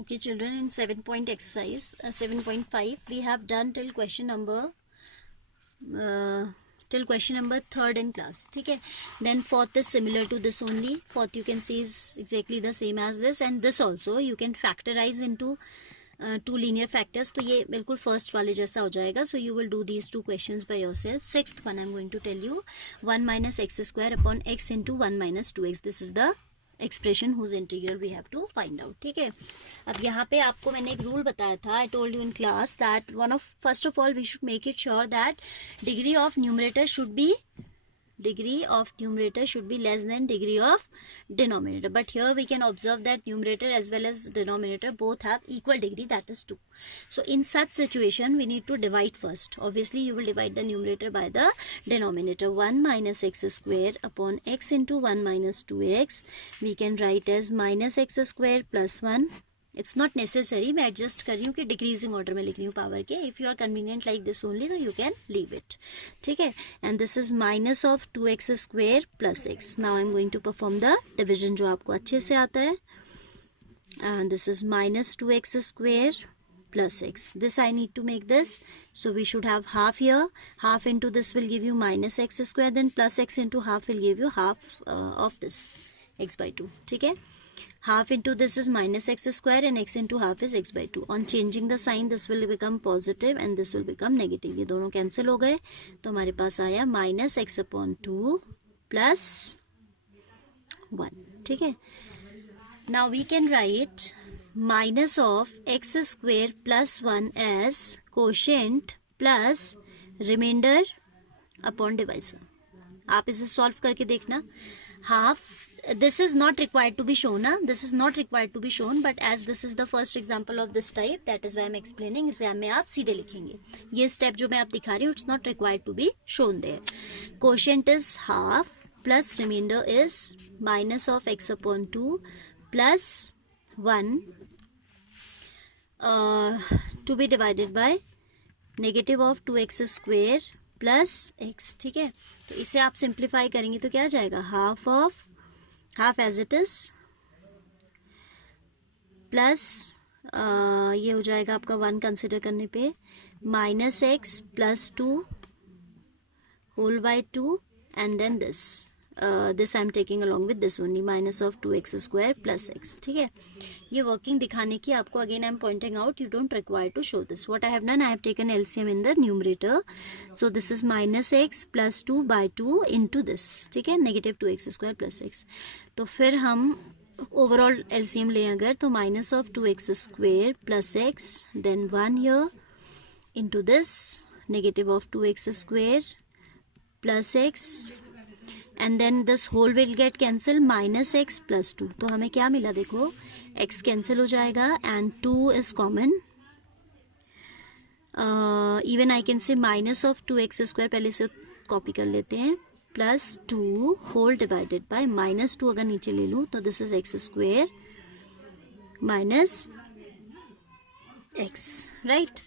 Okay, children, in 7 point exercise 7.5 we have done till question number third in class. ठीक है, then fourth is similar to this only. Fourth you can see is exactly the same as this, and this also you can factorize into two linear factors. तो ये बिल्कुल first वाले जैसा हो जाएगा. So you will do these two questions by yourself. Sixth one I'm going to tell you, 1 minus x square upon x into 1 minus 2x. This is the expression whose integral we have to find out. ठीक है, अब यहाँ पे आपको मैंने एक rule बताया था. I told you in class that first of all we should make it sure that degree of numerator should be less than degree of denominator. But here we can observe that numerator as well as denominator both have equal degree, that is 2. So in such situation we need to divide first. Obviously you will divide the numerator by the denominator. 1 minus x square upon x into 1 minus 2x we can write as minus x square plus 1. It's not necessary, मैं adjust कर रही हूँ कि decreasing order में लिख रही हूँ power के. If you are convenient like this only तो यू कैन लीव इट. ठीक है, and this is minus of 2x square plus x. Now I am going to perform the division जो आपको अच्छे से आता है. And this is minus 2x square plus x. This I need to make this. So we should have half here. Half into this will give you minus x square, then plus x into half will give you half of this, x by 2. ठीक है, half into this is minus x square and x into half is x by 2. On changing the sign this will become positive and this will become negative. ये दोनों cancel हो गए तो हमारे पास आया minus x upon 2 plus 1. ठीक है, now we can write minus of x square plus 1 as quotient plus remainder upon divisor. आप इसे solve करके देखना. Half, this is not required to be shown, this is not required to be shown, but as this is the first example of this type, that is why I'm explaining. Exam में आप सीधे लिखेंगे. ये step जो मैं आप दिखा रही हूँ, it's not required to be shown there. Quotient is half plus remainder is minus of x upon 2 plus 1 to be divided by negative of 2x square plus x. ठीक है, तो इसे आप सिंप्लीफाई करेंगे तो क्या आ जाएगा, half as it is plus ये हो जाएगा आपका 1 कंसिडर करने पे minus x plus 2 whole by 2 and then this I am taking along with this only minus of 2x square plus x. ठीक है, ये वर्किंग दिखाने की आपको again I am pointing out, you don't require to show this. What I have done, I have taken LCM in the numerator. So this is minus x plus 2 by 2 into this. ठीक है, negative 2x square plus x. तो फिर हम overall LCM लें अगर तो minus of 2x square plus x then 1 here into this negative of 2x square plus x and then this whole will get cancel minus x plus 2. तो हमें क्या मिला देखो, x cancel हो जाएगा and 2 is common. Even I can say minus of 2x square, पहले से copy कर लेते हैं, plus 2 whole divided by minus 2 अगर नीचे ले लूँ तो this is x square minus x, right?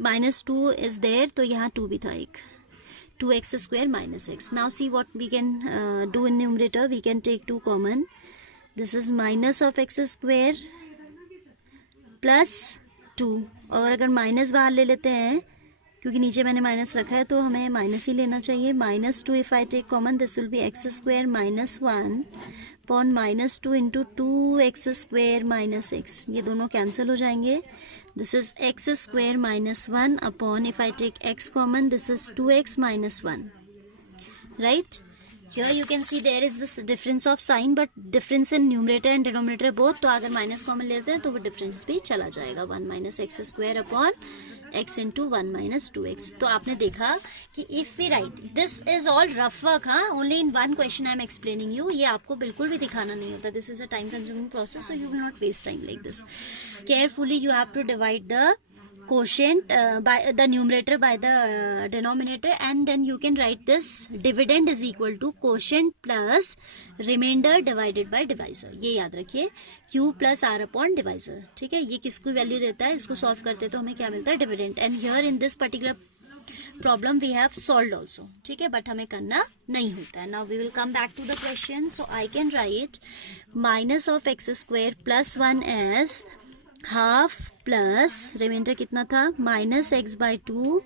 Minus 2 is there तो यहाँ 2 भी था, एक 2x square minus x. Now see what we can do in numerator, we can take 2 common. This is minus of x square plus 2, और अगर minus बाहर ले लेते हैं क्योंकि नीचे मैंने माइनस रखा है तो हमें माइनस ही लेना चाहिए. Minus 2 if I take common this will be x square minus 1 upon minus 2 into 2x square minus x. ये दोनों कैंसिल हो जाएंगे. This is x square minus 1 upon, if I take x common, this is 2x minus 1. Right? Here you can see there is this difference of sign, but difference in numerator and denominator both. तो अगर minus common लेते हैं तो वो difference भी चला जाएगा. 1 minus x square upon x into 1 minus 2x. तो आपने देखा कि if we write, this is all rough work, only in one question I am explaining you. ये आपको बिल्कुल भी दिखाना नहीं होता. This is a time consuming process, so you will not waste time like this. Carefully you have to divide the quotient by the numerator by the denominator, and then you can write this dividend is equal to quotient plus remainder divided by divisor. ये याद रखिए, q plus r upon divisor. ठीक है, ये किसको value देता है, इसको सॉल्व करते तो हमें क्या मिलता है, dividend. And here in this particular problem we have solved also, ठीक है, बट हमें करना नहीं होता है. Now we will come back to the question. So I can write minus of x square plus 1 as half plus remainder कितना था minus x by 2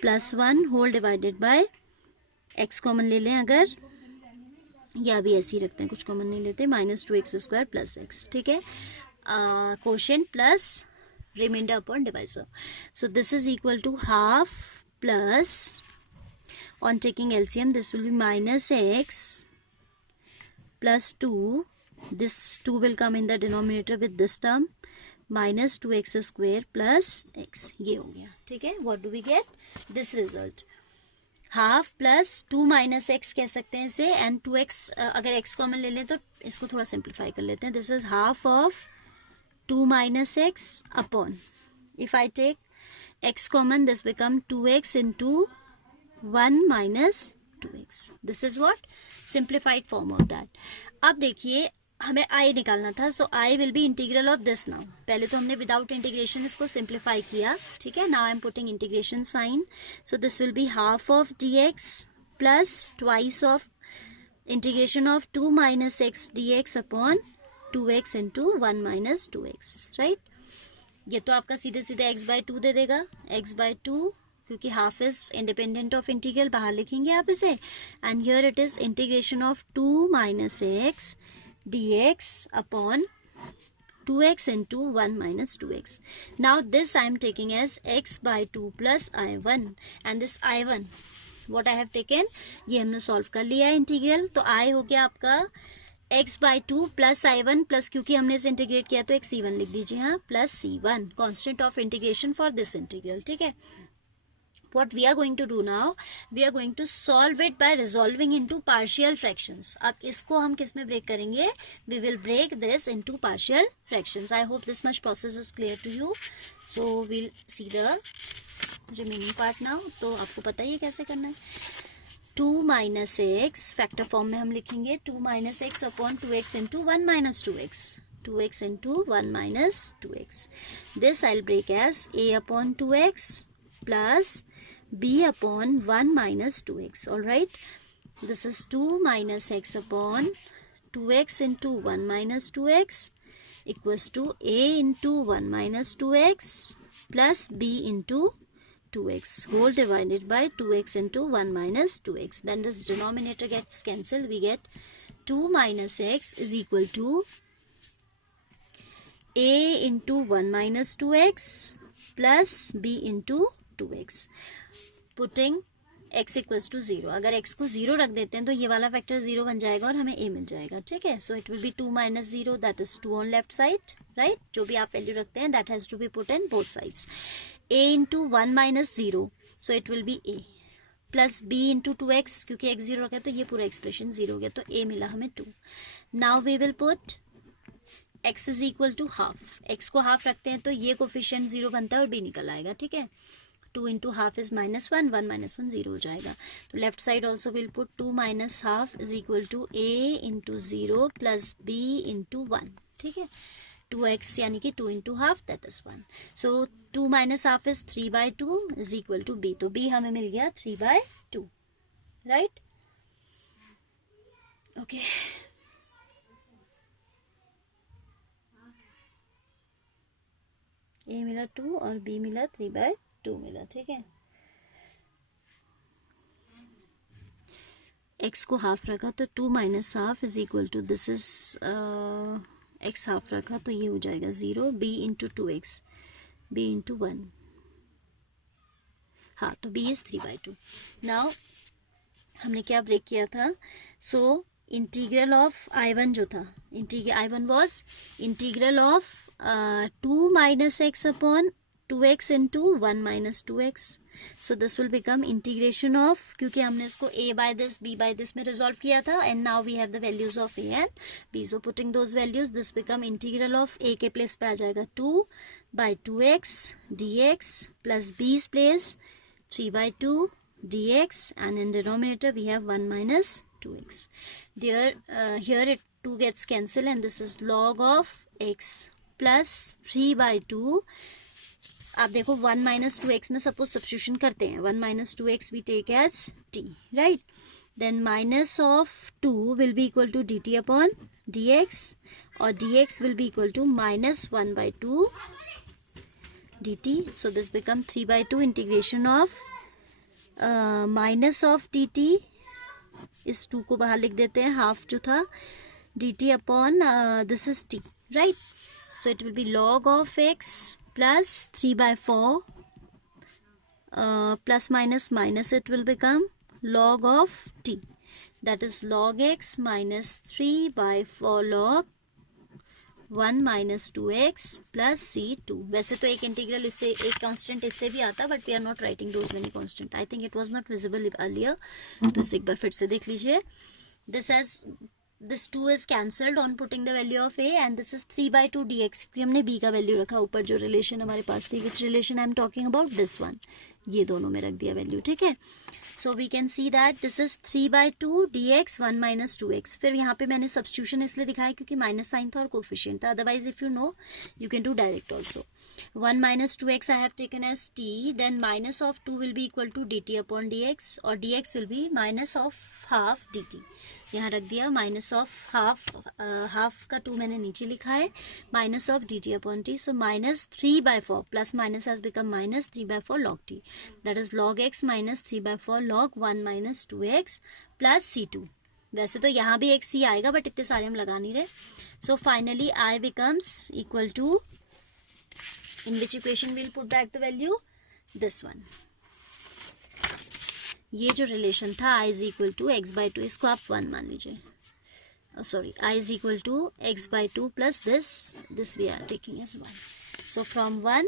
plus 1 whole divided by x common ले लें अगर, या भी ऐसे ही रखते हैं, कुछ कॉमन नहीं लेते, minus 2x square plus x, ठीक है, quotient plus remainder upon divisor. So this is equal to half plus, on taking LCM this will be minus x plus 2, this 2 will come in the denominator with this term, minus 2x square plus x, ये हो गया, ठीक है. what do we get this result, half plus 2 minus x कह सकते हैं इसे, and 2x अगर x कॉमन ले लें तो इसको थोड़ा सिंप्लीफाई कर लेते हैं. This is half of 2 minus x upon, if I take x common this become 2x into 1 minus 2x. This is what simplified form of that. अब देखिए हमें i निकालना था, so i will be integral of this. Now पहले तो हमने without integration इसको simplify किया, ठीक है. Now I am putting integration sign, so this will be half of dx plus twice of integration of 2 minus x dx upon 2x into 1 minus 2x, right. ये तो आपका सीधे सीधे x बाई 2 दे देगा, x बाई 2, क्योंकि half is independent of integral, बाहर लिखेंगे आप इसे, and here it is integration of 2 minus x dx upon 2x into 1 minus 2x. Now this I am taking as x by 2 plus I1, and this I1 what I have taken, ये हमने solve कर लिया integral, तो I हो गया आपका x by 2 plus I1 plus, क्योंकि हमने इसे इंटीग्रेट किया तो एक C1 लिख दीजिए यहाँ, plus C1 constant of integration for this integral, ठीक है. What we are going to do now, we are going to solve it by resolving into partial fractions. अब इसको हम किस में break करेंगे, we will break this into partial fractions. I hope this much process is clear to you. So we'll see the remaining part now. तो आपको पता ही है कैसे करना है. 2 minus x फैक्टर फॉर्म में हम लिखेंगे 2 minus x upon 2x into 1 minus 2x. 2x into 1 minus 2x. This I'll break as a upon 2x plus b upon 1 minus 2x. all right, this is 2 minus x upon 2x into 1 minus 2x equals to a into 1 minus 2x plus b into 2x whole divided by 2x into 1 minus 2x. Then this denominator gets cancelled, we get 2 minus x is equal to a into 1 minus 2x plus b into 2x. Putting x equals to 0. अगर x को 0 रख देते हैं तो ये वाला factor 0 बन जाएगा और हमें a मिल जाएगा, ठीक है. So it will be 2 minus 0, that is 2 on left side, right. जो भी आप वैल्यू रखते हैं that has to be put in both sides. a into 1 minus 0, so it will be a plus b into 2x, क्योंकि x 0 रखा है तो ये पूरा एक्सप्रेशन 0 हो गया, तो a मिला हमें 2. Now we will put x is equal to half. x को हाफ रखते हैं तो ये कोफिशिएंट 0 बनता है और b निकल आएगा, ठीक है. 2 into half is minus 1, 1 minus 1 0 हो जाएगा. तो left side also will put 2 minus half is equal to a into 0 plus b into 1, ठीक है. 2x यानी कि 2 into half that is 1. So 2 minus half is 3 by 2 is equal to b. तो b हमें मिल गया 3 by 2, right? Okay. a मिला 2 और b मिला 3 by 2 मिला, ठीक है. x को हाफ रखा तो 2 minus half is equal to, this is x half रखा तो ये हो जाएगा 0, b into 2x, b into 1, हाँ तो b इज 3 by 2. नाउ हमने क्या ब्रेक किया था, सो इंटीग्रल ऑफ I1 जो था, I1 was integral of 2 minus x upon 2x into 1 minus 2x. So this will become integration of, क्योंकि हमने इसको a by this, b by this में रिजॉल्व किया था, and now we have the values of a and b. So putting those values, this become integral of a के place पे आ जाएगा 2 by 2x dx plus b's place 3 by 2 dx, and in denominator we have 1 minus 2x. There here it 2 gets cancelled and this is log of x plus 3 by 2 आप देखो 1 minus 2x में suppose substitution करते हैं, 1 minus 2x we take as t, right. Then minus of 2 will be equal to dt upon dx, और dx will be equal to minus 1/2 dt. So this become 3/2 integration of minus of dt, is 2 को बाहर लिख देते हैं, half जो था, dt upon this is t, right. So it will B log of x plus 3/4 plus minus it will become log of t, that is log x minus 3/4 log 1 minus 2x plus c2. वैसे तो एक integral इससे, एक constant इससे भी आता, but we are not writing those many constant. I think it was not visible earlier, तो इसे एक बार फिर से देख लीजिए. This 2 is cancelled on putting the value of a, and this is 3/2 dx, क्योंकि हमने b का वैल्यू रखा ऊपर, जो रिलेशन हमारे पास थी. Which relation I am talking about? This one. ये दोनों में रख दिया वैल्यू, ठीक है. So we can see that this is 3/2 dx 1 minus 2x. फिर यहाँ पे मैंने सब्स्टिट्यूशन इसलिए दिखाया क्योंकि माइनस साइन था और कोफिशिएंट था. Otherwise if you know you can do direct also. 1 minus 2x I have taken as t, then minus of 2 will be equal to dt upon dx, और dx will be minus of half dt. यहाँ रख दिया minus of half का 2 मैंने नीचे लिखा है, minus of dt upon t. So minus 3/4 plus minus has become minus 3/4 log t, that is log x minus 3/4 log 1 minus 2x plus c2. वैसे तो यहाँ भी एक c आएगा, बट इतने सारे हम लगा नहीं रहे. So finally i becomes equal to, in which equation we'll put back the value? This one. ये जो रिलेशन था i is equal to x/2, इसको आप 1 मान लीजिए. Sorry, I is equal to x/2 plus this we are taking as 1. So from 1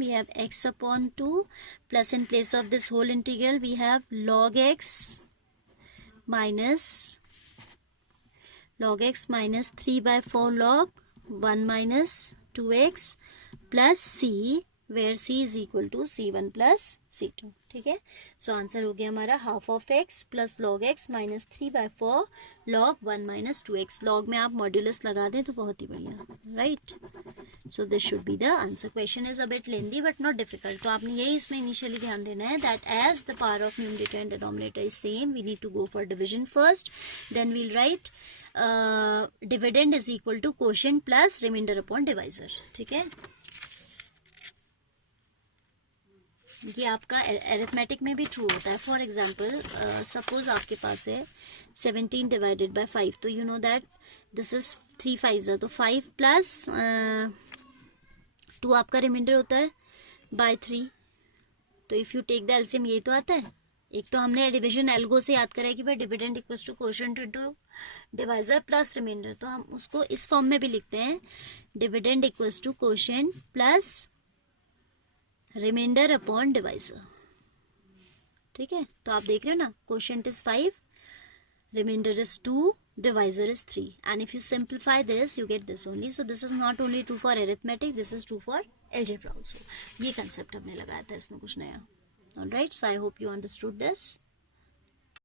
we have x upon 2 plus in place of this whole integral we have log x minus 3/4 log 1 minus 2x plus c, where c is equal to c1 plus c2. ठीक है. So answer हो गया हमारा half of x plus log x minus 3/4 log 1 minus 2x. log में आप modulus लगा दें तो बहुत ही बढ़िया, right. So this should be the answer. Question is a bit lengthy but not difficult. तो आपने यही इसमें इनिशियली ध्यान देना है that as the power of numerator and denominator is same, we need to go for division first, then we'll write dividend is equal to quotient plus remainder upon divisor. ठीक है. ये आपका अरिथमेटिक में भी true होता है. For example suppose आपके पास है 17 डिवाइडेड बाय 5, तो you know that this is 3 5 तो 5 प्लस 2 आपका रिमाइंडर होता है बाय 3. तो if you take the LCM यही तो आता है. एक तो हमने डिवीजन एल्गो से याद करा है कि भाई dividend equals to quotient into divisor plus remainder, तो हम उसको इस फॉर्म में भी लिखते हैं, dividend equals to quotient plus remainder upon divisor. ठीक है. तो आप देख रहे हो ना, quotient is 5, remainder is 2, divisor is 3, and if you simplify this you get this only. So this is not only true for arithmetic, this is true for algebra also. ये concept हमने लगाया था, इसमें कुछ नया. Alright. So I hope you understood this.